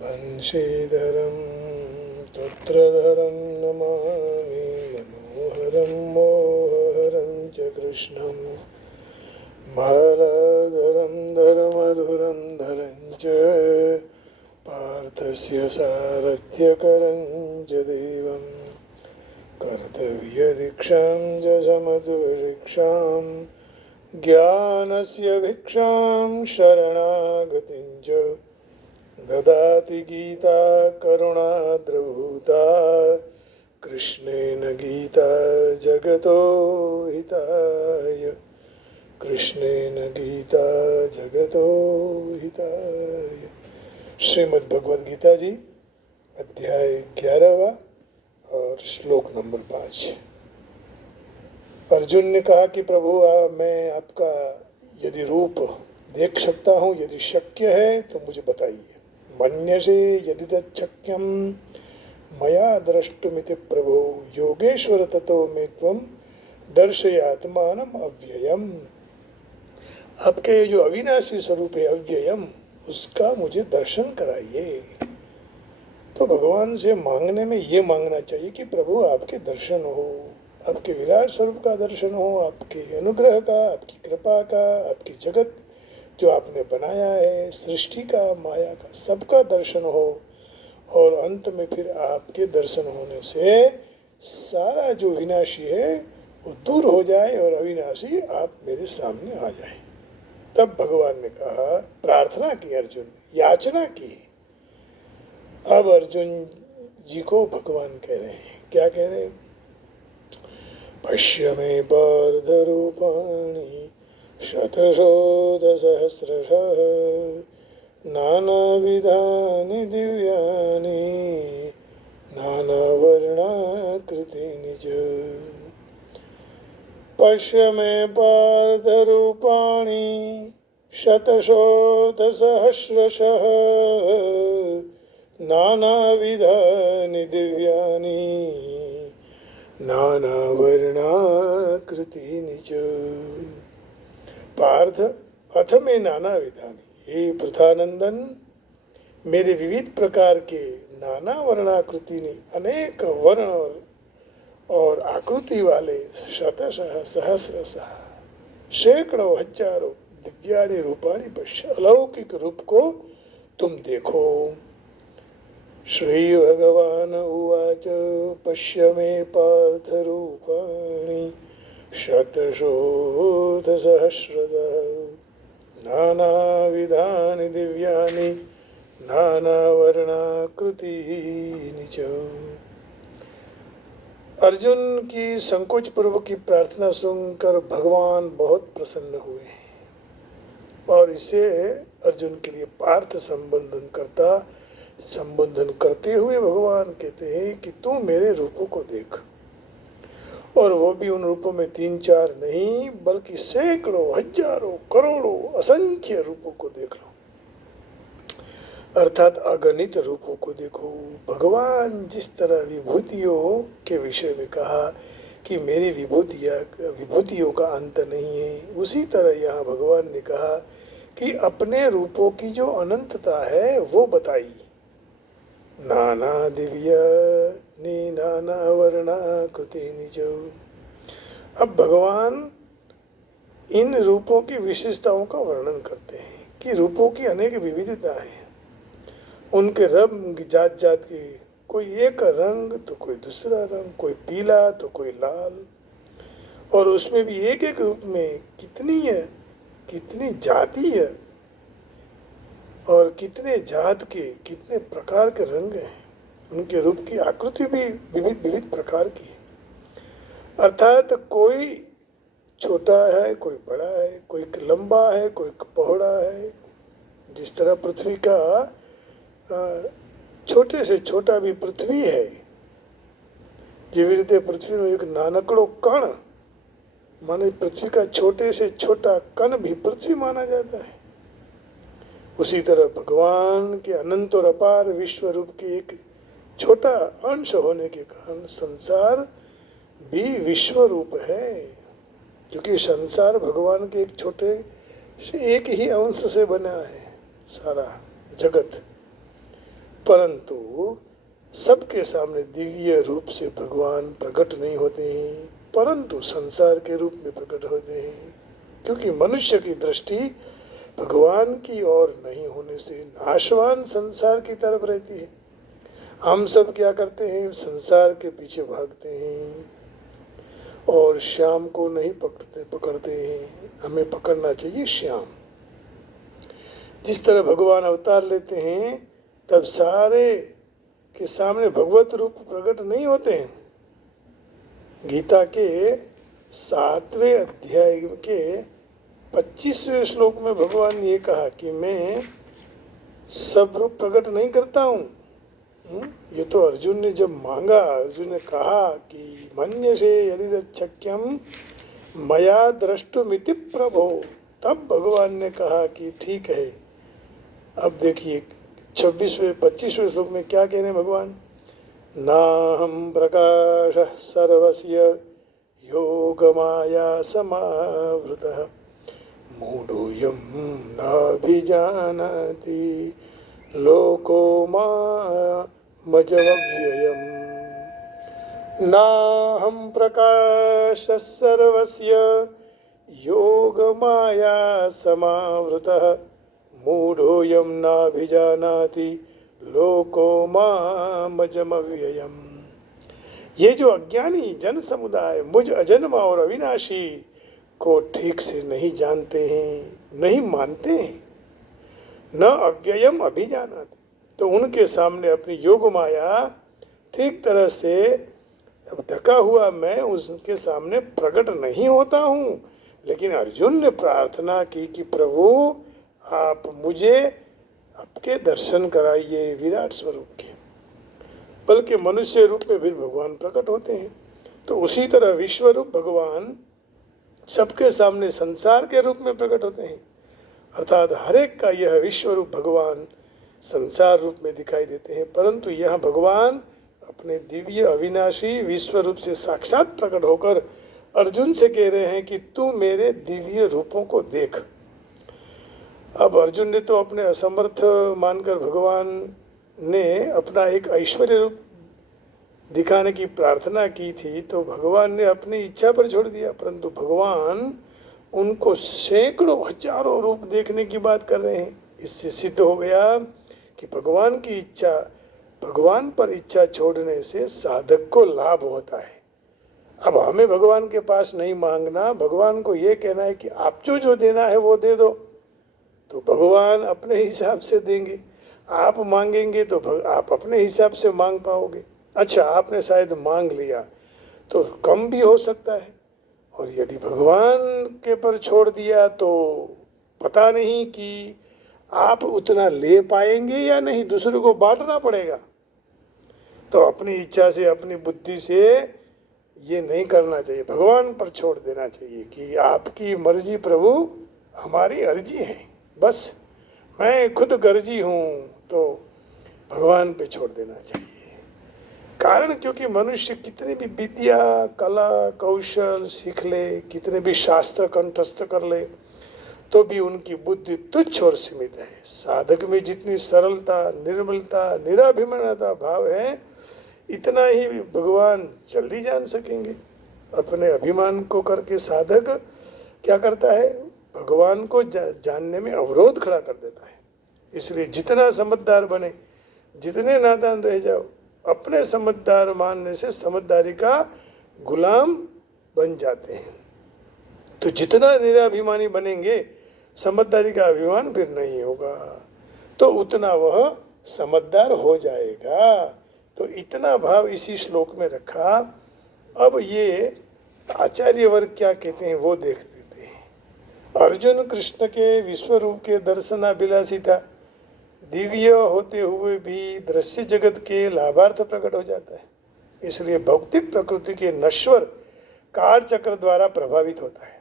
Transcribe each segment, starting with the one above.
बंशीधरं त्वत्रधरं नमामि मनोहरं मोहरं च कृष्णं मालाधरं धर्मधुरं धरं च पार्थस्य सारथ्यकरं च देवं कर्तव्यदीक्षां च समदुरीक्षां ज्ञानस्य भिक्षां शरणागतिं च ददाति गीता करुणाद्रभूता कृष्णेन गीता जगतो हिताय कृष्णेन गीता जगतो हिताय। श्रीमद् भगवद गीता जी अध्याय 11वां और श्लोक नंबर 5। अर्जुन ने कहा कि प्रभु मैं आपका यदि रूप देख सकता हूँ, यदि शक्य है तो मुझे बताइए। मन्यसे यदि तच्छक्यं मया द्रष्टुमिति प्रभो योगेश्वर ततो मे त्वं दर्शयात्मानम् अव्ययम्। आपके जो अविनाशी स्वरूप है अव्ययम, उसका मुझे दर्शन कराइए। तो भगवान से मांगने में ये मांगना चाहिए कि प्रभु आपके दर्शन हो, आपके विराट स्वरूप का दर्शन हो, आपके अनुग्रह का, आपकी कृपा का, आपकी जगत जो आपने बनाया है, सृष्टि का, माया का, सबका दर्शन हो। और अंत में फिर आपके दर्शन होने से सारा जो विनाशी है वो दूर हो जाए और अविनाशी आप मेरे सामने आ जाए। तब भगवान ने कहा, प्रार्थना की, अर्जुन याचना की। अब अर्जुन जी को भगवान कह रहे हैं, क्या कह रहे हैं? पश्य मे पार्थ रूपाणि शतशोधसहस्रशः नानाविधानि दिव्यानि नानावर्णाकृतीनि च। पश्य मे पार्थ रूपाणि शतशोधसहस्रशः नानाविधानि दिव्यानि नानावर्णाकृतीनि च। पार्थ अथ में नाना विधानी, हे पृथानंदन, मेरे विविध प्रकार के नाना वर्णाकृति ने अनेक वर्ण और आकृति वाले शतशः सहस्रशः सैकड़ों हजारों दिव्यानि रूपाणि पश्य, अलौकिक रूप को तुम देखो। श्री भगवान उवाच पश्य मे पार्थ रूपाणि शतशोधसहस्रशः नानाविधानि दिव्यानि नानावर्णाकृतीनि च। अर्जुन की संकोच पूर्व की प्रार्थना सुनकर भगवान बहुत प्रसन्न हुए और इसे अर्जुन के लिए पार्थ संबोधन करते हुए भगवान कहते हैं कि तू मेरे रूपों को देख, और वो भी उन रूपों में 3-4 नहीं बल्कि सैकड़ों हजारों करोड़ों असंख्य रूपों को देख लो, अर्थात अगणित रूपों को देखो। भगवान जिस तरह विभूतियों के विषय में कहा कि मेरी विभूतियों का अंत नहीं है, उसी तरह यहाँ भगवान ने कहा कि अपने रूपों की जो अनंतता है वो बताई। नाना दिव्यानि नाना वर्णाकृतीनि च। अब भगवान इन रूपों की विशेषताओं का वर्णन करते हैं कि रूपों की अनेक विविधता है, उनके रंग जात जात के, कोई एक रंग तो कोई दूसरा रंग, कोई पीला तो कोई लाल, और उसमें भी एक एक रूप में कितनी जाति है और कितने जात के, कितने प्रकार के रंग हैं। उनके रूप की आकृति भी विविध प्रकार की है, अर्थात कोई छोटा है, कोई बड़ा है, कोई लंबा है, कोई पौड़ा है। जिस तरह पृथ्वी का छोटे से छोटा भी पृथ्वी है, જેવી રીતે પૃથ્વીનો એક નાનકડો કણ माने पृथ्वी का छोटे से छोटा कण भी पृथ्वी माना जाता है, उसी तरह भगवान के अनंत और अपार विश्व रूप के एक छोटा अंश होने के कारण संसार भी विश्व रूप है, क्योंकि संसार भगवान के एक छोटे से एक ही अंश से बना है सारा जगत। परंतु सबके सामने दिव्य रूप से भगवान प्रकट नहीं होते हैं, परंतु संसार के रूप में प्रकट होते हैं, क्योंकि मनुष्य की दृष्टि भगवान की ओर नहीं होने से नाशवान संसार की तरफ रहती है। हम सब क्या करते हैं, संसार के पीछे भागते हैं और श्याम को नहीं पकड़ते हैं। हमें पकड़ना चाहिए श्याम। जिस तरह भगवान अवतार लेते हैं तब सारे के सामने भगवत रूप प्रकट नहीं होते हैं। गीता के 7वें अध्याय के 25वें श्लोक में भगवान ने ये कहा कि मैं सब रूप प्रकट नहीं करता हूँ। ये तो अर्जुन ने जब मांगा, अर्जुन ने कहा कि मन्यसे यदि शक्यम मया द्रष्टुमिति प्रभो, तब भगवान ने कहा कि ठीक है। अब देखिए 25वें श्लोक में क्या कह रहे हैं भगवान, नाहं प्रकाशः सर्वस्य योगमाया समावृतः मूढोऽयं नाभिजानाति लोको मामजमव्ययम्। नाहं प्रकाशः सर्वस्य योगमाया समावृतः मूढोऽयं नाभिजानाति लोको मामजमव्ययम्। ये जो अज्ञानी जन समुदाय मुझ अजन्मा और अविनाशी को ठीक से नहीं जानते हैं, नहीं मानते हैं, न अव्ययम अभिजानाति, तो उनके सामने अपनी योग माया ठीक तरह से ढका हुआ मैं उनके सामने प्रकट नहीं होता हूँ। लेकिन अर्जुन ने प्रार्थना की कि प्रभु आप मुझे आपके दर्शन कराइए विराट स्वरूप के, बल्कि मनुष्य रूप में भी भगवान प्रकट होते हैं। तो उसी तरह विश्व रूप भगवान सबके सामने संसार के रूप में प्रकट होते हैं, अर्थात हर एक का यह विश्व रूप भगवान संसार रूप में दिखाई देते हैं। परंतु यह भगवान अपने दिव्य अविनाशी विश्व रूप से साक्षात प्रकट होकर अर्जुन से कह रहे हैं कि तू मेरे दिव्य रूपों को देख। अब अर्जुन ने तो अपने असमर्थ मानकर भगवान ने अपना एक ऐश्वर्य रूप दिखाने की प्रार्थना की थी, तो भगवान ने अपनी इच्छा पर छोड़ दिया। परंतु भगवान उनको सैकड़ों हजारों रूप देखने की बात कर रहे हैं। इससे सिद्ध हो गया कि भगवान की इच्छा, भगवान पर इच्छा छोड़ने से साधक को लाभ होता है। अब हमें भगवान के पास नहीं मांगना, भगवान को ये कहना है कि आप जो देना है वो दे दो, तो भगवान अपने हिसाब से देंगे। आप मांगेंगे तो आप अपने हिसाब से मांग पाओगे। अच्छा, आपने शायद मांग लिया तो कम भी हो सकता है, और यदि भगवान के पर छोड़ दिया तो पता नहीं कि आप उतना ले पाएंगे या नहीं, दूसरे को बांटना पड़ेगा। तो अपनी इच्छा से, अपनी बुद्धि से ये नहीं करना चाहिए, भगवान पर छोड़ देना चाहिए कि आपकी मर्जी प्रभु, हमारी अर्जी है, बस मैं खुद गर्जी हूँ, तो भगवान पे छोड़ देना चाहिए। कारण क्योंकि मनुष्य कितने भी विद्या, कला, कौशल सीख ले, कितने भी शास्त्र कंठस्थ कर ले, तो भी उनकी बुद्धि तुच्छ और सीमित है। साधक में जितनी सरलता, निर्मलता, निराभिमानता भाव है, इतना ही भगवान जल्दी जान सकेंगे। अपने अभिमान को करके साधक क्या करता है, भगवान को जानने में अवरोध खड़ा कर देता है। इसलिए जितना समझदार बने, जितने नादान रह जाओ, अपने समझदार मानने से समझदारी का गुलाम बन जाते हैं। तो जितना निराभिमानी बनेंगे, समझदारी का अभिमान फिर नहीं होगा, तो उतना वह समझदार हो जाएगा। तो इतना भाव इसी श्लोक में रखा। अब ये आचार्य वर्ग क्या कहते हैं वो देख लेते हैं। अर्जुन कृष्ण के विश्व रूप के दर्शनाभिलाषी था। दिव्य होते हुए भी दृश्य जगत के लाभार्थ प्रकट हो जाता है, इसलिए भौतिक प्रकृति के नश्वर काल चक्र द्वारा प्रभावित होता है।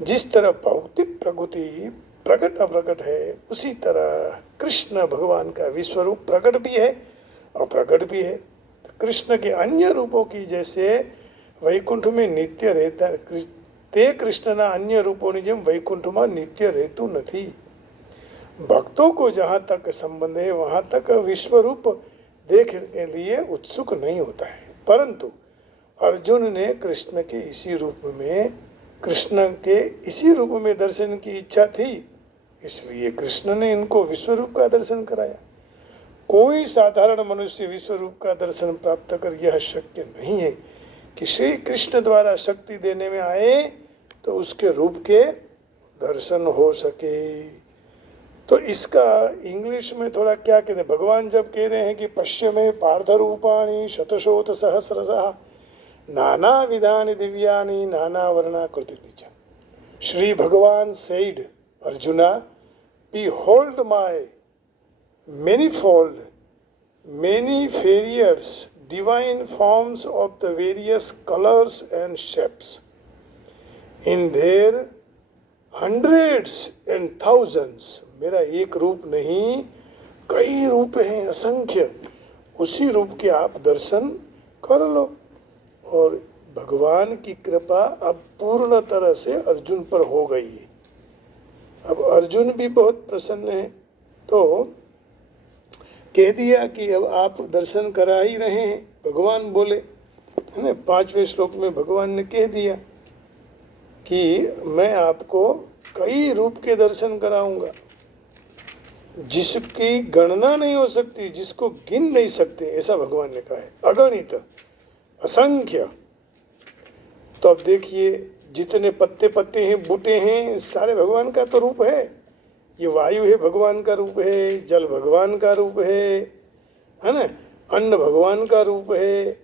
जिस तरह भौतिक प्रकृति प्रकट अप्रकट है, उसी तरह कृष्ण भगवान का विश्व रूप प्रकट भी है और प्रकट भी है। तो कृष्ण के अन्य रूपों की जैसे वैकुंठ में नित्य रहता, ते कृष्णना अन्य रूपों जेम वैकुंठ में नित्य रहतु नहीं। भक्तों को जहाँ तक संबंध है वहाँ तक विश्व रूप देखने के लिए उत्सुक नहीं होता है, परंतु अर्जुन ने कृष्ण के इसी रूप में दर्शन की इच्छा थी, इसलिए कृष्ण ने इनको विश्व रूप का दर्शन कराया। कोई साधारण मनुष्य विश्व रूप का दर्शन प्राप्त कर यह शक्य नहीं है कि श्री कृष्ण द्वारा शक्ति देने में आए तो उसके रूप के दर्शन हो सके। तो इसका इंग्लिश में थोड़ा क्या कहते हैं, भगवान जब कह रहे हैं कि पश्य में पार्थ रूपाणी शतशोत सहस्रशः नाना विधानि दिव्यानि नाना वर्णाकृति च, श्री भगवान said arjuna, behold my manifold, many various divine forms of the various colors and shapes. In their hundreds and thousands, मेरा एक रूप नहीं कई रूप हैं असंख्य, उसी रूप के आप दर्शन कर लो। और भगवान की कृपा अब पूर्ण तरह से अर्जुन पर हो गई है। अब अर्जुन भी बहुत प्रसन्न है, तो कह दिया कि अब आप दर्शन करा ही रहे हैं, भगवान बोले, है ना। 5वें श्लोक में भगवान ने कह दिया कि मैं आपको कई रूप के दर्शन कराऊंगा, जिसकी गणना नहीं हो सकती, जिसको गिन नहीं सकते, ऐसा भगवान ने कहा है, अगणित असंख्य। तो अब देखिए जितने पत्ते पत्ते हैं, बूटे हैं, सारे भगवान का तो रूप है। ये वायु है भगवान का रूप है, जल भगवान का रूप है ना, अन्न भगवान का रूप है,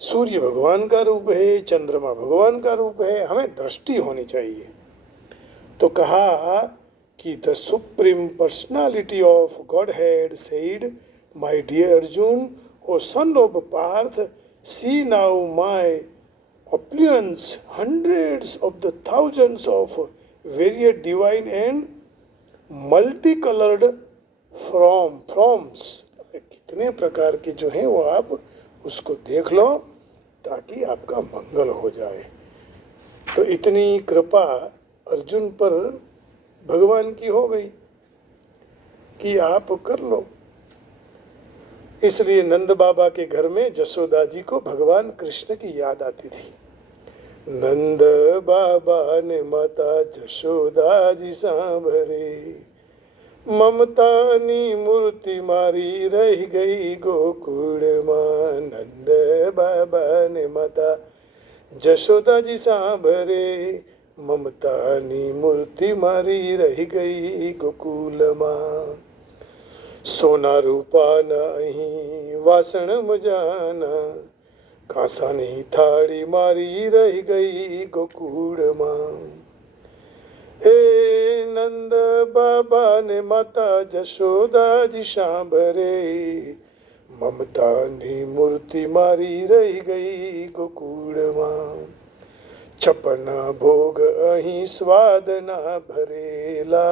सूर्य भगवान का रूप है, चंद्रमा भगवान का रूप है। हमें दृष्टि होनी चाहिए। तो कहा कि the supreme personality of God had said, my dear Arjun, O son of Partha, see now my opulence, hundreds of the thousands of various divine and multicolored forms, कितने प्रकार के जो हैं वो आप उसको देख लो ताकि आपका मंगल हो जाए। तो इतनी कृपा अर्जुन पर भगवान की हो गई कि आप कर लो। इसलिए नंद बाबा के घर में जसोदा जी को भगवान कृष्ण की याद आती थी। नंद बाबा ने माता जशोदा जी सांभरे, ममतानी मूर्ति मारी रह गई गोकुल मां। नंद बाबा ने माता जशोदा जी सांभरे, ममतानी मूर्ति मारी रह गई गोकुल मां। सोना रूपा नहीं वासण मजाना, कांसानी थाड़ी मारी रह गई गोकुल मां। ए नंद बाबा ने माता जशोदा जी सांभरे, ममतानी मूर्ति मारी रह गई गोकुल मां। छपना भोग अहीं स्वाद ना भरेला,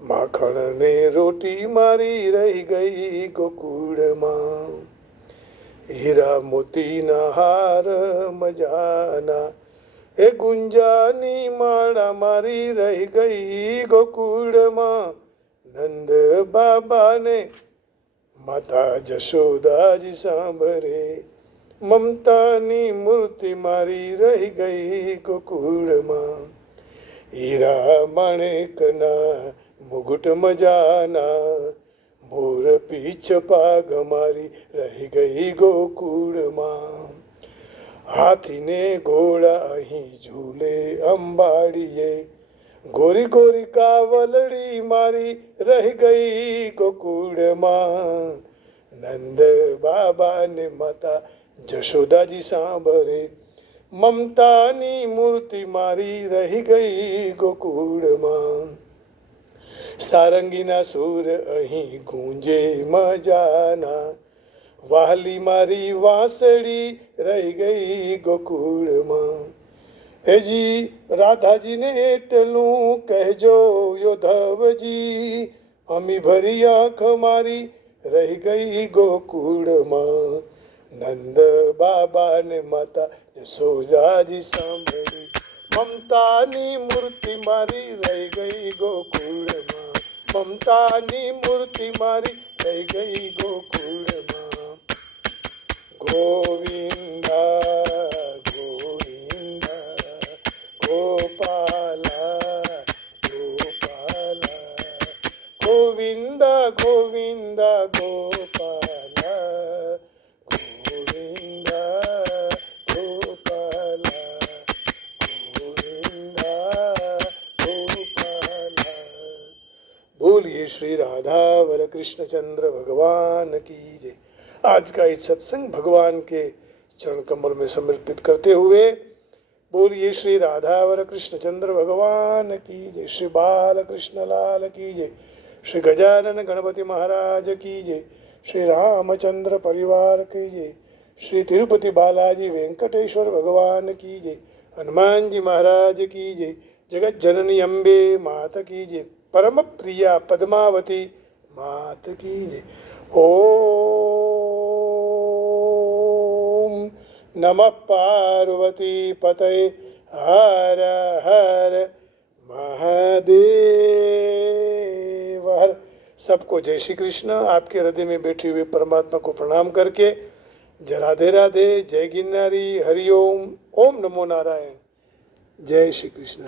माखण ने रोटी मारी रह गई गोकुल मां। हीरा मोती ना हार मजाना, ए गुंजानी माड़ा मारी रह गई गोकुल मां। नंद बाबा ने माता जशोदा जी सांभरे, ममतानी मूर्ति मारी रह गई गोकुल मां। हीरा माणिक ना मुकुट मजाना, मोर पीछ पाग मारी रह गई गोकुल मां। हाथी ने घोड़ा अहीं झूले अंबाड़िए, गोरी गोरी कावलड़ी मारी रह गई गोकुल मां। नंद बाबा ने माता जशोदा जी सांभरे, ममतानी मूर्ति मारी रह गई गोकुल मां। सारंगीना सूर अहीं गूंजे मजाना, वाहली मारी वांसड़ी रह गई गोकुल मां। हे जी राधा जी ने एटलूं कहजो योधव जी, अमी भरी आंख मारी रह गई गोकुल मां। नंद बाबा ने माता जसोदा जी सांभरी, ममतानी मूर्ति मारी रह गई गोकुल मां। મમતાની મૂર્તિ મારી લઈ ગઈ ગોકુળમાં. ગોવિંદા ગોવિંદા ગોપાલા ગોપાલા ગોવિંદા ગોવિંદા ગોપાલા ગોવિંદા ગોપાલા ગોવિંદા ગોપાલા. बोलिए श्री राधावर कृष्णचंद्र भगवान की जय. आज का इस सत्संग भगवान के चरण कमल में समर्पित करते हुए बोलिए श्री राधावर कृष्णचंद्र भगवान की जय. श्री बाल कृष्ण लाल की जय. श्री गजानन गणपति महाराज की जय. श्री रामचंद्र परिवार की जय. श्री तिरुपति बालाजी वेंकटेश्वर भगवान की जय. हनुमान जी महाराज की जय. जगत जननी अम्बे मात की जय. परम प्रिया पद्मावती मात की जय. ओम नमः पार्वती पतये हर हर महादेव हर. सबको जय श्री कृष्ण. आपके हृदय में बैठे हुए परमात्मा को प्रणाम करके जय राधे राधे. जय गिरनारी. हरिओम. ओम नमो नारायण. जय श्री कृष्ण.